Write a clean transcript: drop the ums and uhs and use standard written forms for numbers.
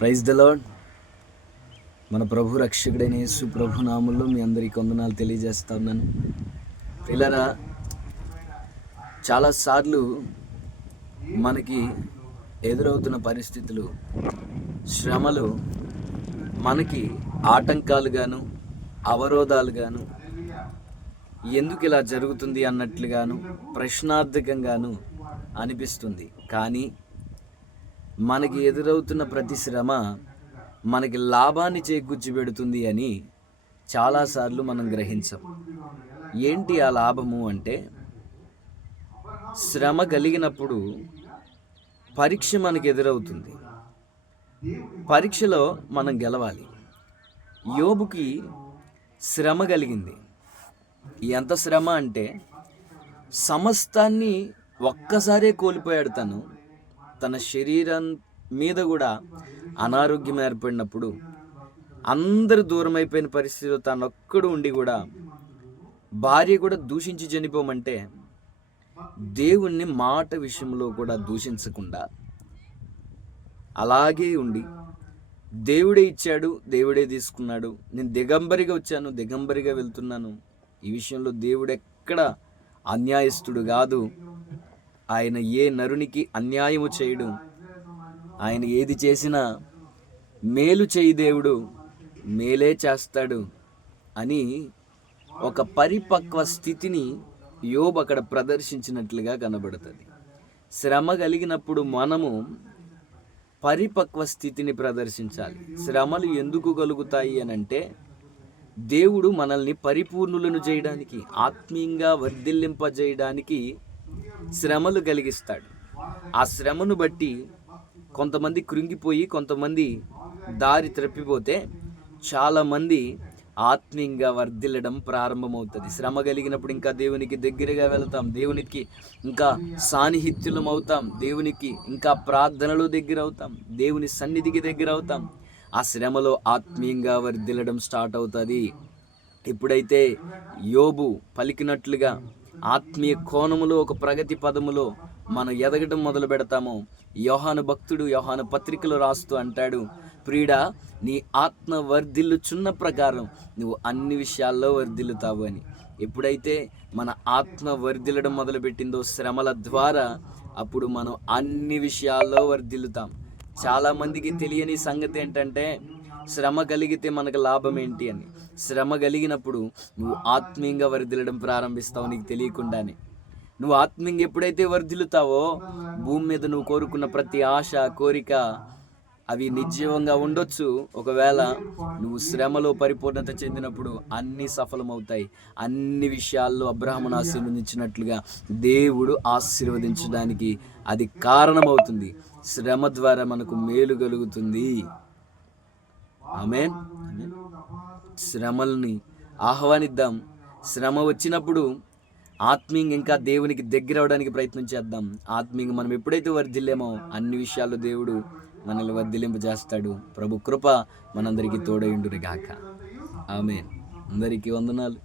Praise the lord. మన ప్రభు రక్షకుడైన యేసు ప్రభు నామములో మీ అందరికీ వందనాలు తెలియజేస్తా ఉన్నాను. పిల్లరా, చాలాసార్లు మనకి ఎదురవుతున్న పరిస్థితులు, శ్రమలు మనకి ఆటంకాలుగాను, అవరోధాలుగాను, ఎందుకు ఇలా జరుగుతుంది అన్నట్లుగాను, ప్రశ్నార్థకంగాను అనిపిస్తుంది. కానీ మనకి ఎదురవుతున్న ప్రతి శ్రమ మనకి లాభాన్ని చేకూర్చిపెడుతుంది అని చాలాసార్లు మనం గ్రహించాం. ఏంటి ఆ లాభము అంటే, శ్రమ కలిగినప్పుడు పరీక్ష మనకు ఎదురవుతుంది. పరీక్షలో మనం గెలవాలి. యోబుకి శ్రమ కలిగింది. ఎంత శ్రమ అంటే, సమస్తాన్ని ఒక్కసారే కోల్పోయాడు. తన శరీరం మీద కూడా అనారోగ్యం ఏర్పడినప్పుడు, అందరు దూరం అయిపోయిన పరిస్థితిలో తనొక్కడు ఉండి కూడా భార్య కూడా దూషించి చనిపోమంటే, దేవుణ్ణి మాట విషయంలో కూడా దూషించకుండా అలాగే ఉండి, దేవుడే ఇచ్చాడు, దేవుడే తీసుకున్నాడు, నేను దిగంబరిగా వచ్చాను, దిగంబరిగా వెళ్తున్నాను, ఈ విషయంలో దేవుడు ఎక్కడ అన్యాయస్తుడు కాదు, ఆయన ఏ నరునికి అన్యాయము చేయడు, ఆయన ఏది చేసినా మేలు చేయి దేవుడు, మేలే చేస్తాడు అని ఒక పరిపక్వ స్థితిని యోబు అక్కడ ప్రదర్శించినట్లుగా కనబడుతుంది. శ్రమ కలిగినప్పుడు మనము పరిపక్వ స్థితిని ప్రదర్శించాలి. శ్రమలు ఎందుకు కలుగుతాయి అని అంటే, దేవుడు మనల్ని పరిపూర్ణులను చేయడానికి, ఆత్మీయంగా వర్ధిల్లింపజేయడానికి శ్రమలు కలిగిస్తాడు. ఆ శ్రమను బట్టి కొంతమంది కృంగిపోయి, కొంతమంది దారి తప్పిపోతే, చాలామంది ఆత్మీయంగా వర్ధిల్లడం ప్రారంభమవుతుంది. శ్రమ కలిగినప్పుడు ఇంకా దేవునికి దగ్గరగా వెళ్తాం, దేవునికి ఇంకా సాన్నిహిత్యులం అవుతాం, దేవునికి ఇంకా ప్రార్థనలు దగ్గర అవుతాం, దేవుని సన్నిధికి దగ్గర అవుతాం. ఆ శ్రమలో ఆత్మీయంగా వర్ధిల్లడం స్టార్ట్ అవుతుంది. ఎప్పుడైతే యోబు పలికినట్లుగా ఆత్మీయ కోణములో ఒక ప్రగతి పదములో మనం ఎదగడం మొదలు పెడతామో, యోహాను భక్తుడు యోహాను పత్రికలో రాస్తూ అంటాడు, ప్రియుడా, నీ ఆత్మ వర్ధిల్లుచున్న ప్రకారం నువ్వు అన్ని విషయాల్లో వర్ధిల్లుతావు అని. ఎప్పుడైతే మన ఆత్మ వర్ధిల్లడం మొదలుపెట్టిందో శ్రమల ద్వారా, అప్పుడు మనం అన్ని విషయాల్లో వర్ధిల్లుతాం. చాలామందికి తెలియని సంగతి ఏంటంటే, శ్రమ కలిగితే మనకు లాభం ఏంటి అని. శ్రమ కలిగినప్పుడు నువ్వు ఆత్మీయంగా వర్ధిల్లడం ప్రారంభిస్తావు నీకు తెలియకుండానే. నువ్వు ఆత్మీయంగా ఎప్పుడైతే వర్ధిల్లుతావో, భూమి మీద నువ్వు కోరుకున్న ప్రతి ఆశ, కోరిక అవి నిజంగా ఉండొచ్చు. ఒకవేళ నువ్వు శ్రమలో పరిపూర్ణత చెందినప్పుడు అన్నీ సఫలమవుతాయి. అన్ని విషయాల్లో అబ్రహామును ఆశీర్వదించినట్లుగా దేవుడు ఆశీర్వదించడానికి అది కారణమవుతుంది. శ్రమ ద్వారా మనకు మేలు కలుగుతుంది. ఆమేన్. శ్రమల్ని ఆహ్వానిద్దాం. శ్రమ వచ్చినప్పుడు ఆత్మీయంగా ఇంకా దేవునికి దగ్గర అవడానికి ప్రయత్నం చేద్దాం. ఆత్మీయంగా మనం ఎప్పుడైతే వర్ధిల్లేమో అన్ని విషయాల్లో దేవుడు మనల్ని వర్ధిల్లింపజేస్తాడు. ప్రభు కృప మనందరికీ తోడై ఉండును గాక. ఆమేన్. అందరికీ వందనాలు.